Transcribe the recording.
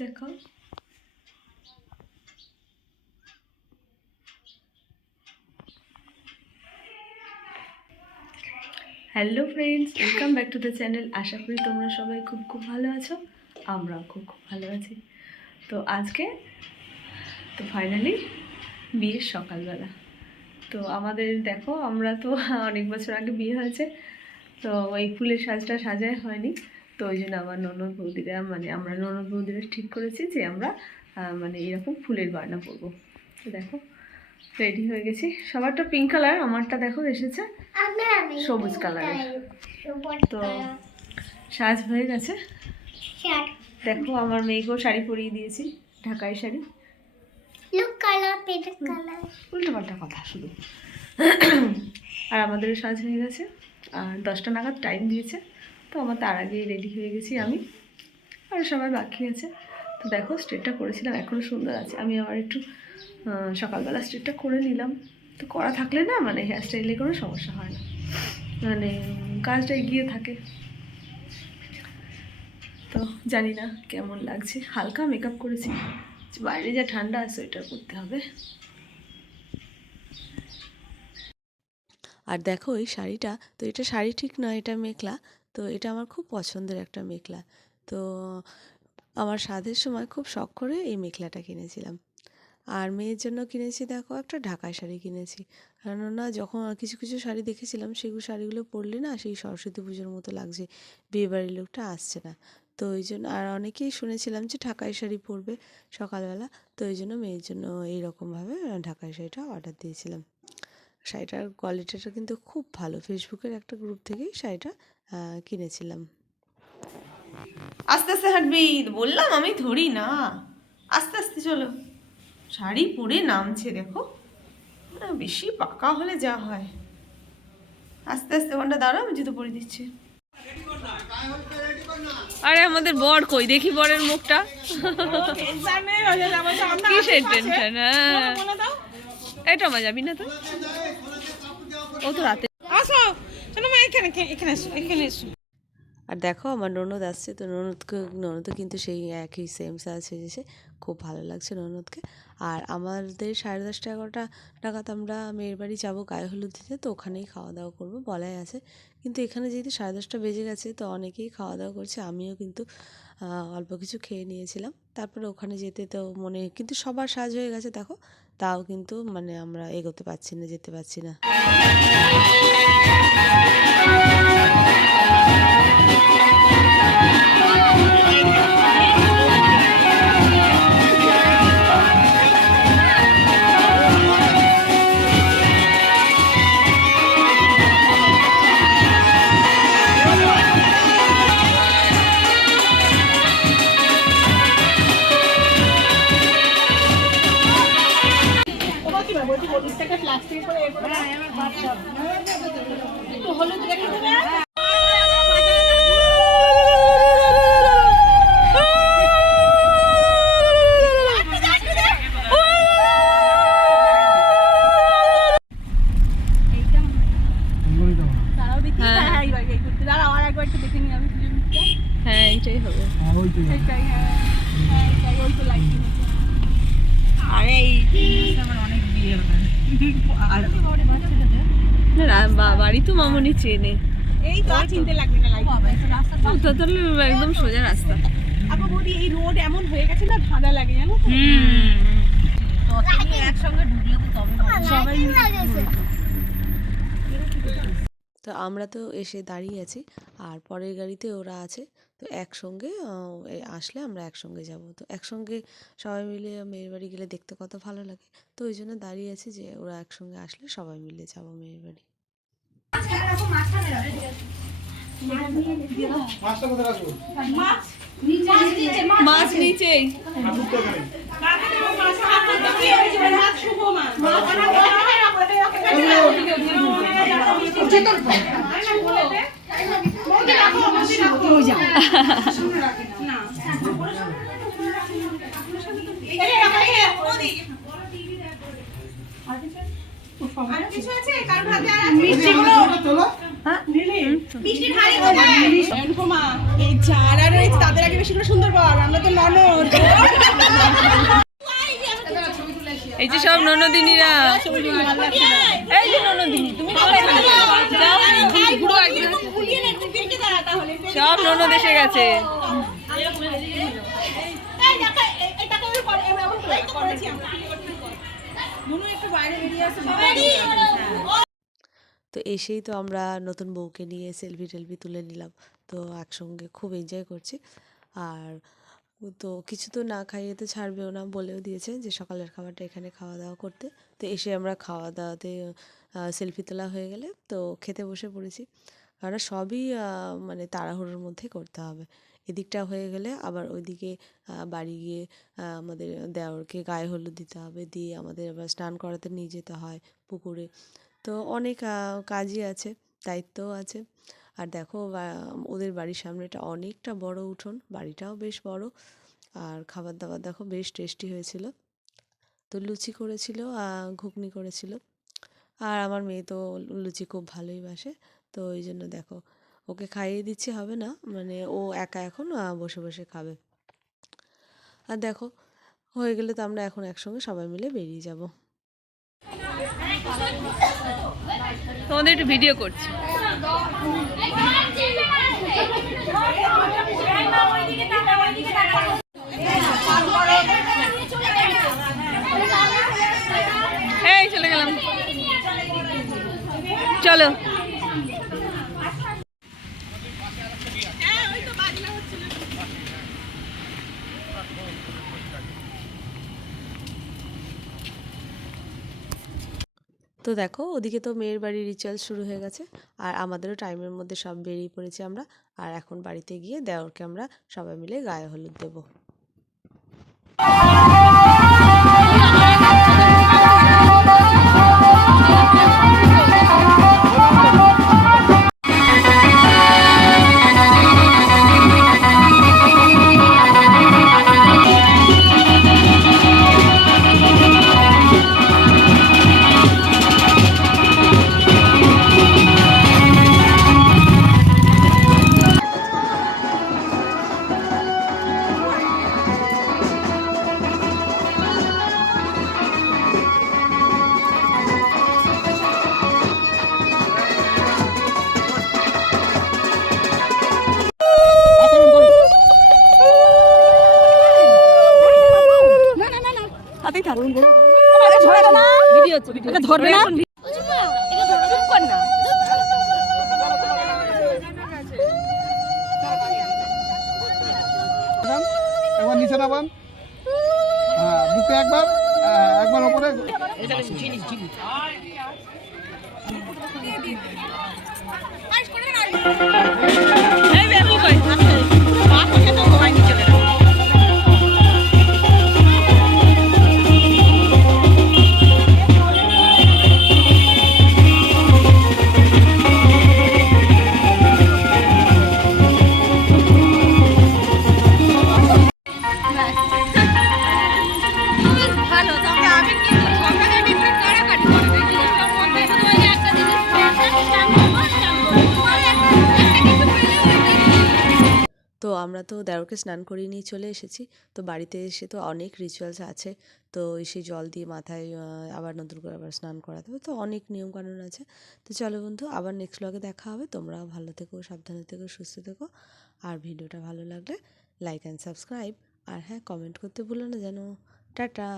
দেখো hello friends, welcome back to the channel. আশা করি তোমরা সবাই খুব খুব ভালো আছো। আমরাও খুব খুব ভালো আছি। তো আজকে তো ফাইনালি বিয়ের সকালবেলা। তো আমাদের দেখো, আমরা তো অনেক বছর আগে বিয়ে হয়েছে, তো ওই ফুলের সাজটা সাজায় হয়নি। তো ওই জন্য আমার ননদ বৌদিরা আমরা ননদ বৌদিরা ঠিক করেছি যে আমরা এরকম ফুলের বায়না পরবো। তো দেখো রেডি হয়ে গেছি। সবারটা পিঙ্ক কালার, আমারটা দেখো এসেছে সবুজ কালারের। তো সাজ হয়ে গেছে। দেখো আমার মেয়েকেও শাড়ি পরিয়ে দিয়েছি, ঢাকাই শাড়ি। উল্টো পাল্টা কথা শুধু। আর আমাদের সাজ হয়ে গেছে, আর 10টা নাগাদ টাইম দিয়েছে। তো আমার তার আগেই রেডি হয়ে গেছি আমি, আর সবাই বাকি আছে। তো দেখো স্ট্রেটটা করেছিলাম, এখনও সুন্দর আছে। আমি আবার একটু সকালবেলা স্ট্রেটটা করে নিলাম। তো করা থাকলে না হেয়ার স্টাইলে কোনো সমস্যা হয় না, কাজটা এগিয়ে থাকে। তো জানি না কেমন লাগছে, হালকা মেকআপ করেছি। বাইরে যা ঠান্ডা আছে সোয়েটার পরতে হবে। আর দেখো এই শাড়িটা, তো এটা শাড়ি ঠিক নয়, এটা মেখলা। তো এটা আমার খুব পছন্দের একটা মেখলা। তো আমার সাধের সময় খুব শখ করে এই মেখলাটা কিনেছিলাম। আর মেয়ের জন্য কিনেছি দেখো একটা ঢাকাই শাড়ি কিনেছি। কেননা যখন কিছু কিছু শাড়ি দেখেছিলাম, সেগুলো শাড়িগুলো পরলে না সেই সরস্বতী পুজোর মতো লাগছে, বিয়েবাড়ির লোকটা আসছে না। তো ওই জন্য, আর অনেকেই শুনেছিলাম যে ঢাকাই শাড়ি পরবে সকালবেলা। তো ওই জন্য মেয়ের জন্য এইরকমভাবে ঢাকাই শাড়িটা অর্ডার দিয়েছিলাম। শাড়িটার কোয়ালিটিটা কিন্তু খুব ভালো। ফেসবুকের একটা গ্রুপ থেকেই শাড়িটা কিনেছিলাম। আস্তে আস্তে হাঁটবি, বললাম আমি ধরি না। আস্তে আস্তে চলো। শাড়ি পরে নামছে দেখো, বেশি পাকা হলে যা হয়। আস্তে আস্তে ওখানটা দাঁড়াও, আমি জুতো পরে দিচ্ছি। আরে আমাদের বর কই, দেখি বরের মুখটা। কিসের টেনশন? এটা মা যাবি না তো, ও তো রাতে। আসো শোনো মা, এখানে এখানে এসো, এখানে এসো। আর দেখো আমার ননদ আসছে, তো ননদও কিন্তু সেই একই সেম সাজ সেজেছে। খুব ভালো লাগছে ননদকে। আর আমাদের 10:30 11টা নাগাদ আমরা মেয়ের বাড়ি যাবো গায়ে হলুদ দিতে। তো ওখানেই খাওয়া দাওয়া করবো বলাই আছে। কিন্তু এখানে যেহেতু 10:30 বেজে গেছে, তো অনেকেই খাওয়া দাওয়া করছে, আমিও কিন্তু অল্প কিছু খেয়ে নিয়েছিলাম। তারপরে ওখানে যেতে তো কিন্তু সবার সাজ হয়ে গেছে দেখো, তাও কিন্তু আমরা এগোতে পারছি না, যেতে পারছি না। হ্যাঁ এটাই হবে। আরে বাড়ি তো মামনি চেনে, এই তো আর চিনতে লাগবে না। তাহলে একদম সোজা রাস্তা। আপা বলি এই রোড এমন হয়ে গেছে না, ধাঁধা লাগে জানো তো। একসঙ্গে ঢুকলে তো তবে সবাই তো আমরা তো এসে দাঁড়িয়ে আছি, আর পরের গাড়িতে ওরা আছে। তো একসঙ্গে আসলে আমরা একসঙ্গে যাব। তো একসঙ্গে সবাই মিলে মেয়ের বাড়ি গেলে দেখতে কত ভালো লাগে। তো ওই জন্য দাঁড়িয়ে আছি যে ওরা একসঙ্গে আসলে সবাই মিলে যাব মেয়ের বাড়ি। মাছ নিচেই। অনুপমা, এই যারা রয়েছে তাদের আগে বেশি করে সুন্দর বল, আমরা তো ননদ। এই যে সব ননদিনীরা, এই যে ননদিনী, তুমি সব ননদ এসে গেছে। তো এসেই তো আমরা নতুন বউকে নিয়ে সেলফি টেলফি তুলে নিলাম, তো একসঙ্গে খুব এনজয় করছি। আর তো কিছু তো না খাইয়ে তো ছাড়বেও না, বলেও দিয়েছে যে সকালের খাবারটা এখানে খাওয়া দাওয়া করতে। তো এসে আমরা খাওয়া দাওয়াতে সেলফি তোলা হয়ে গেলে তো খেতে বসে পড়েছি, কারণ সবই মানে তাড়াহুড়োর মধ্যে করতে হবে। এদিকটা হয়ে গেলে আবার ওইদিকে বাড়ি গিয়ে আমাদের দেওরকে গায়ে হলুদ দিতে হবে, দিয়ে আমাদের আবার স্নান করাতে নিয়ে যেতে হয় পুকুরে। তো অনেক কাজই আছে, দায়িত্বও আছে। আর দেখো ওদের বাড়ির সামনেটা অনেকটা বড় উঠোন, বাড়িটাও বেশ বড়। আর খাবার দাবার দেখো বেশ টেস্টি হয়েছিল। তো লুচি করেছিল, ঘুগনি করেছিল। আর আমার মেয়ে তো লুচি খুব ভালোই বাসে, তো ওই জন্য দেখো ওকে খাইয়ে দিচ্ছি, হবে না মানে ও একা এখন বসে বসে খাবে। আর দেখো হয়ে গেলে তো আমরা এখন একসঙ্গে সবাই মিলে বেরিয়ে যাব। তোমাদের একটু ভিডিও করছি। এই চলে গেলাম, চলো। তো দেখো ওদিকে তো মেয়ের বাড়ির রিচুয়াল শুরু হয়ে গেছে, আর আমাদেরও টাইমের মধ্যে সব বেরিয়ে পড়েছি আমরা। আর এখন বাড়িতে গিয়ে দেওরকে আমরা সবাই মিলে গায়ে হলুদ দেবো। হাতেই থাক, এটা ধরবে না। একবার নিচে নামান, হ্যাঁ বুকে একবার, একবার ওপরে। এই বেবু কই? তো আমরা তো দেওরকে স্নান করিয়ে নিয়ে চলে এসেছি। তো বাড়িতে এসে তো অনেক রিচুয়ালস আছে, তো সেই জল দিয়ে মাথায় আবার নতুন করে আবার স্নান করাতে হবে, তো অনেক নিয়মকানুন আছে। তো চলো বন্ধু, আবার নেক্সট ব্লগে দেখা হবে। তোমরাও ভালো থেকো, সাবধানে থেকো, সুস্থ থেকো। আর ভিডিওটা ভালো লাগলে লাইক অ্যান্ড সাবস্ক্রাইব, আর হ্যাঁ কমেন্ট করতে ভুলো না যেন। টাটা।